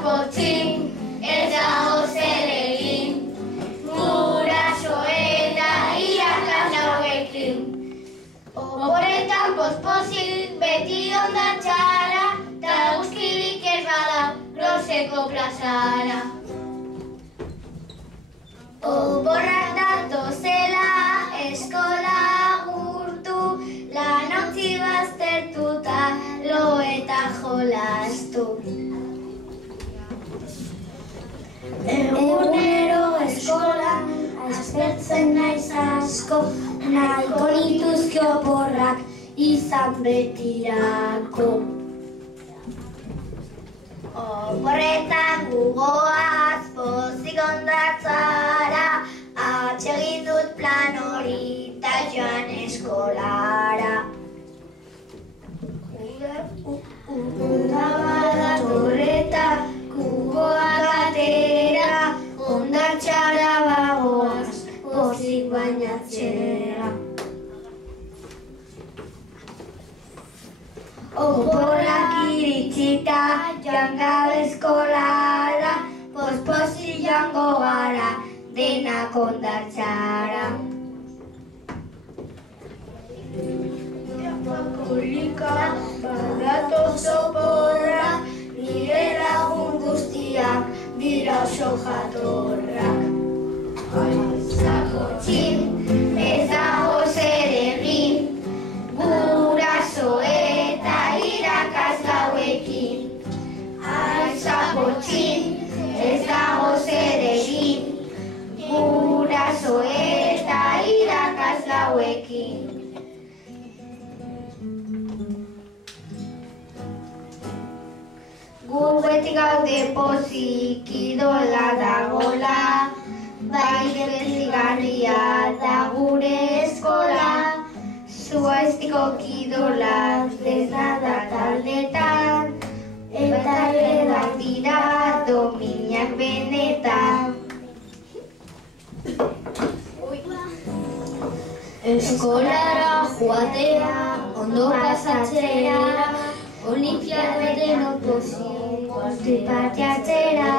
zapotxin, ez dago zer egin, guraso eta irakasle hauekin. Oporretan pospozik beti ondartxara, ta guzkirik ez bada Groseko plazara. Oporrak datozela eskola gurtu, lan utzi baztertuta lo eta jolastu. Egunero eskolan aspertzen naiz asko, nahiko nituzke oporrak izan betirako. Oporretan gugoaz pozik ondartzara, atsegin dut plan hori ta joan eskolara. Uda badator eta gugoak atera, ondartzara bagoaz pozik bainatzera. Oporrak iritsita joan gabe eskolara, pospozik joango gara denak ondartzara. Bakorrika badatoz oporra, nire lagun guztiak dira oso jatorrak. Zapotxin, ez dago zer egin, guraso eta irakasle hauekin. Zapotxin, ez dago zer egin, guraso eta irakasle hauekin. Gu beti gaude pozik idola dagola, bai berezigarria da gure eskola. Zuaiztiko kidolak desnada taldetan, eta eredak dira dominak benetan. Eskolara joatea, ondo pasatzea, olimpiak beten oposik, posti partiatzera.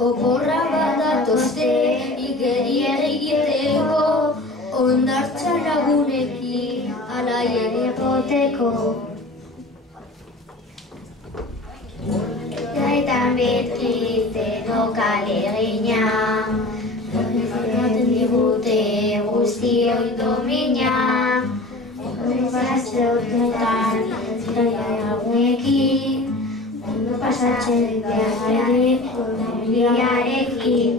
Oporra badatozte, igeria egiteko, ondartza lagunekin, alai ere poteko. Gaitan beti denokal egina, Horregaten digute guztioi domina, horregazte urtetan zitaia lagunekin, ondo pasatzen behar familiarekin.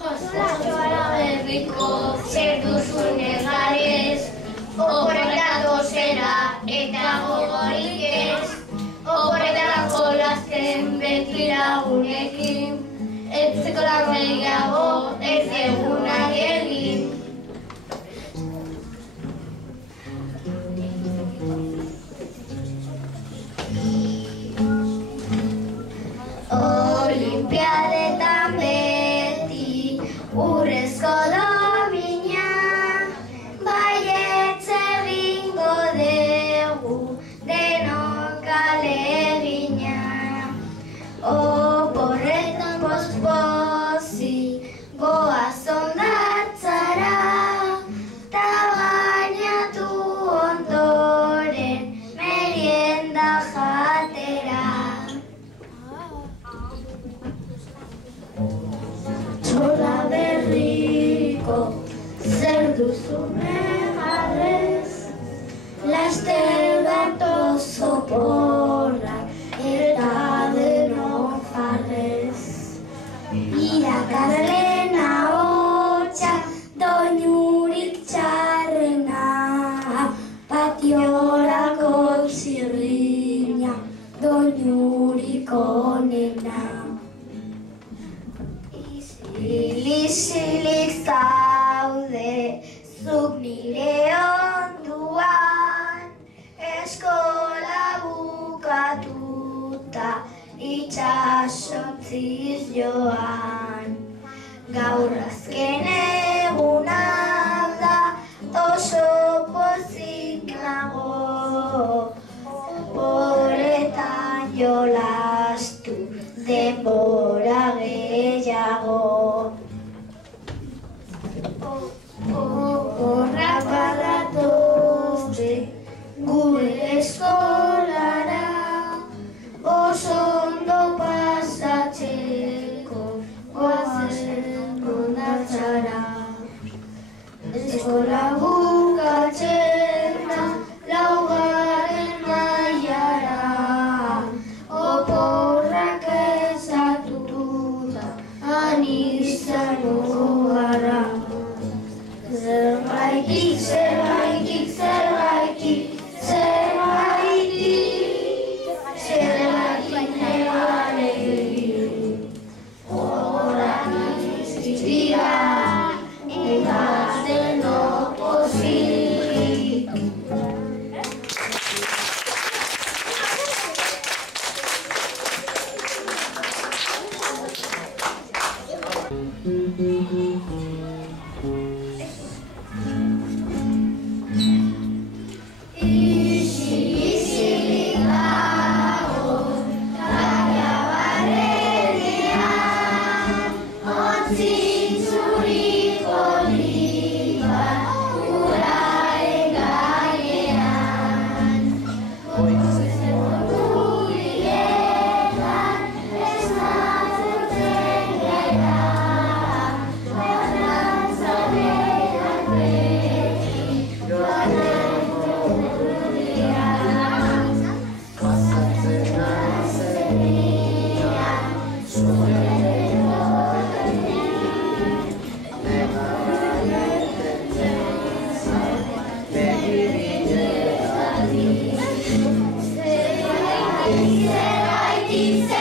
Jostatxoara berriko zer duzun egarez, oporrak datozera eta gogorik ez, oporretan jolasten beti lagunekin, etzeko lan gehiago ez egunak egin. Olimpiadetan beti urrezko domina, baietz egingo dugu denok alegina. Oporretan pospozik goaz ondartzara, ta bainatu ondoren merienda jatera. Txola berriko zer duzu negarrez, laster datoz oporrak eta denok farrez. Irakasleen ahotsa doinurik txarrena, patiorako zirrina doinurik onena. Isilik zaude zuk nire onduan, eskola bukatuta itxasontziz joan. Gaur azken eguna da oso pozik nago, oporretan jolastu denbora gehiago. Oporrak badatozte gure eskolara, oso ondo pasatzeko goazen hondartzara. Eskola bukatzen da laugarren mailara, oporrak ezatuta anizango gara. Zergaitik, zergaitik, zergaitik, zergaitik, zergaitik negarei. Horak iztira, eta zeno pozik. Zergaitik,